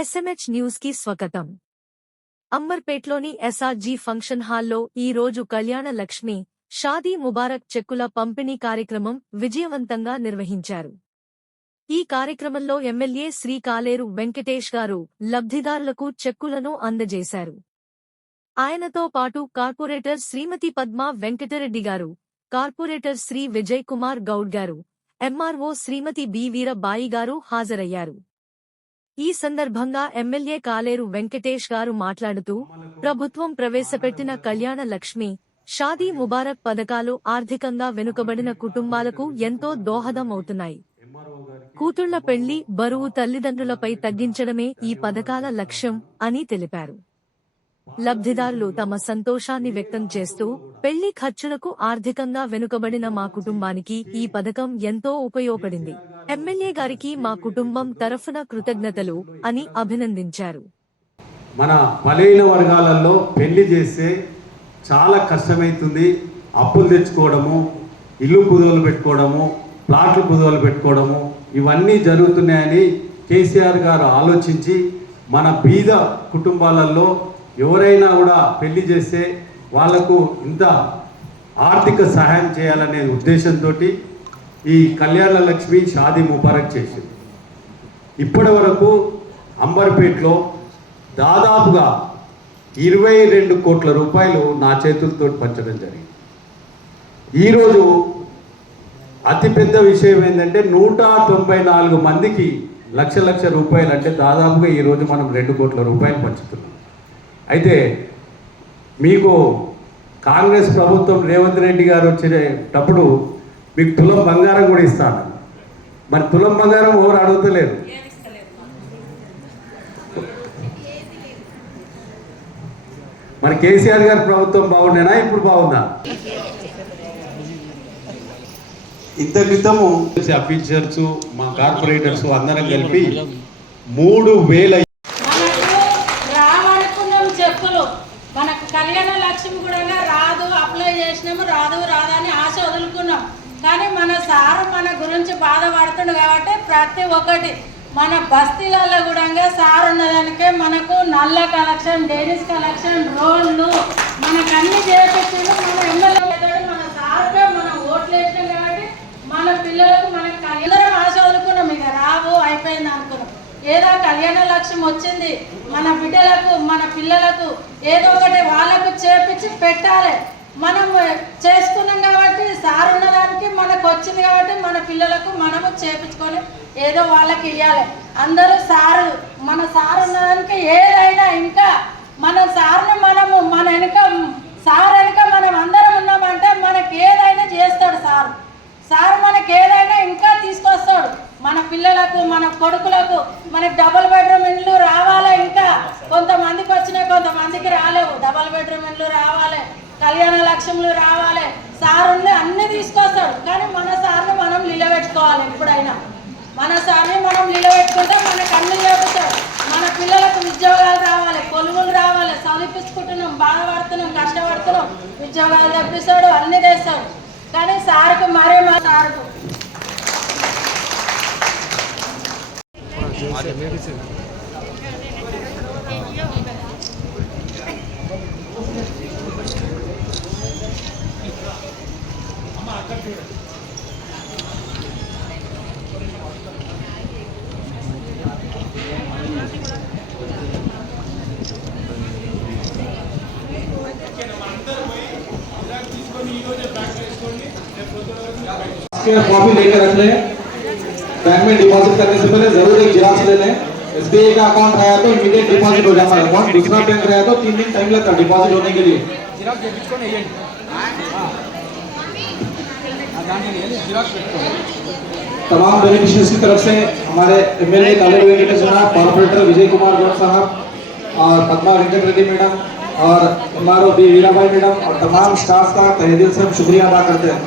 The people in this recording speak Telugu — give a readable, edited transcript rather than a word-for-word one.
SMH న్యూస్ కి స్వాగతం. అంబర్పేట్లోని SRG ఫంక్షన్ హాల్లో ఈ రోజు కళ్యాణ లక్ష్మి షాదీ ముబారక్ చెక్కుల పంపిణీ కార్యక్రమం విజయవంతంగా నిర్వహించారు. ఈ కార్యక్రమంలో ఎమ్మెల్యే శ్రీ కాలేరు వెంకటేష్ గారు లబ్ధిదారులకు చెక్కులను అందజేశారు. ఆయనతో పాటు కార్పొరేటర్ శ్రీమతి పద్మా వెంకటరెడ్డి గారు, కార్పొరేటర్ శ్రీ విజయ్ కుమార్ గౌడ్ గారు, MRO శ్రీమతి బి వీరబాయి గారు హాజరయ్యారు. ఈ సందర్భంగా ఎమ్మెల్యే కాలేరు వెంకటేష్ గారు మాట్లాడుతూ, ప్రభుత్వం ప్రవేశపెట్టిన కళ్యాణ లక్ష్మి, షాదీ ముబారక్ పథకాలు ఆర్థికంగా వెనుకబడిన కుటుంబాలకు ఎంతో దోహదం అవుతున్నాయి. కూతుళ్ల పెళ్లి బరువు తల్లిదండ్రులపై తగ్గించడమే ఈ పథకాల లక్ష్యం అని తెలిపారు. లబ్ధిదారులు తమ సంతోషాన్ని వ్యక్తం చేస్తూ, పెళ్లి ఖర్చులకు ఆర్థికంగా వెనుకబడిన మా కుటుంబానికి ఈ పథకం ఎంతో ఉపయోగపడింది. ఎమ్మెల్యే గారికి మా కుటుంబం తరఫున కృతజ్ఞతలు అని అభినందించారు. మన బలైన వర్గాలలో పెళ్లి చేస్తే చాలా కష్టమైతుంది. అప్పులు తెచ్చుకోవడము, ఇల్లు కుదవలు పెట్టుకోవడము, ప్లాట్లు కుదవలు పెట్టుకోవడము, ఇవన్నీ జరుగుతున్నాయని కేసీఆర్ గారు ఆలోచించి మన బీద కుటుంబాలలో ఎవరైనా కూడా పెళ్లి చేస్తే వాళ్లకు ఇంత ఆర్థిక సహాయం చేయాలనే ఉద్దేశంతో ఈ కళ్యాణ లక్ష్మి షాదీ ముబారక్ చేసింది. ఇప్పటి వరకు అంబర్పేటలో దాదాపుగా 22 కోట్ల రూపాయలు నా చేతులతో పంచడం జరిగింది. ఈరోజు అతిపెద్ద విషయం ఏంటంటే 194 మందికి లక్ష రూపాయలు, అంటే దాదాపుగా ఈరోజు మనం 2 కోట్ల రూపాయలు పంచుతున్నాం. అయితే మీకు కాంగ్రెస్ ప్రభుత్వం రేవంత్ రెడ్డి గారు వచ్చేటప్పుడు మీకు తులం బంగారం కూడా ఇస్తాను. మరి తులం బంగారం ఎవరు అడుగుతలేరు. మరి కేసీఆర్ గారి ప్రభుత్వం బాగుండేనా, ఇప్పుడు బాగుందా? ఇంత క్రితము అఫీషియల్స్, మా కార్పొరేటర్స్ అందరం కలిపి 3000 మనకు కళ్యాణ లక్ష్మి కూడా రాదు, అప్లై చేసినాము, రాదని ఆశ వదులుకున్నాం. కానీ మన సారు మన గురించి బాధపడుతుండు కాబట్టి ప్రతి ఒక్కటి మన బస్తీలలో కూడా సార్ ఉన్నదానికే మనకు నల్ల కలెక్షన్, డేనిస్ కలెక్షన్, రోడ్లు మనకు అన్ని చేపించిండు. మన ఎమ్మెల్యే మన సార్కే మనం ఓట్లు వేసినాం కాబట్టి మన పిల్లలకు మనకు అందరం ఆశ వదులుకున్నాం. ఇక రావు అయిపోయింది అనుకున్నాం. ఏదో కళ్యాణ లక్ష్యం వచ్చింది, మన బిడ్డలకు మన పిల్లలకు ఏదో ఒకటి వాళ్ళకు చేపించి పెట్టాలి. మనం చేసుకున్నాం కాబట్టి సార్ ఉన్నదానికి మనకు వచ్చింది కాబట్టి మన పిల్లలకు మనము చేపించుకొని ఏదో వాళ్ళకి ఇవ్వాలి. అందరూ సారు, మన సార్ ఉన్నదానికి ఏదైనా ఇంకా మన సార్ని మనము మన వెనుక సార్ వెనుక మనం అందరం ఉన్నామంటే మనకి ఏదైనా చేస్తాడు సార్. సార్ మనకి ఏదైనా ఇంకా తీసుకొస్తాడు. మన పిల్లలకు, మన కొడుకులకు మనకి డబుల్ బెడ్రూమ్ ఇండ్లు రావాలి. ఇంకా కొంతమందికి వచ్చినాయి, కొంతమందికి రాలేవు. డబుల్ బెడ్రూమ్ ఇండ్లు రావాలి, కళ్యాణ లక్ష్ములు రావాలి. సారుని అన్ని తీసుకొస్తాడు. కానీ మన సార్ని మనం నిలబెట్టుకోవాలి. ఎప్పుడైనా మన సార్ని మనం నిలబెట్టుకుంటే మనకు అన్ని చేపిస్తాడు. మన పిల్లలకు ఉద్యోగాలు రావాలి, కొలువులు రావాలి. చదివించుకుంటున్నాం, బాధపడుతున్నాం, కష్టపడుతున్నాం, ఉద్యోగాలు తెప్పిస్తాడు, అన్ని తెస్తాడు. కానీ సార్కు మరే మా సార్కు कॉपी लेकर रख लें। बैंक में डिपॉजिट करने से पहले जरूर एक जिराक्स ले लें। SBI का अकाउंट रहा तो इमीडिएट डिपॉजिट हो जाता है अकाउंट। दूसरा बैंक रहा तो 3 दिन टाइम लगता है डिपॉजिट होने के लिए। तमाम बेनिफिशियरीज की तरफ से हमारे एमएलए कालेरू वेंकटेश साहब, कॉर्पोरेटर विजय कुमार गौड़ साहब और पद्मा वेंकटरेड्डी मैडम और MRO बी वीराबाई मैडम और तमाम स्टाफ का तहे दिल से हम शुक्रिया अदा करते हैं।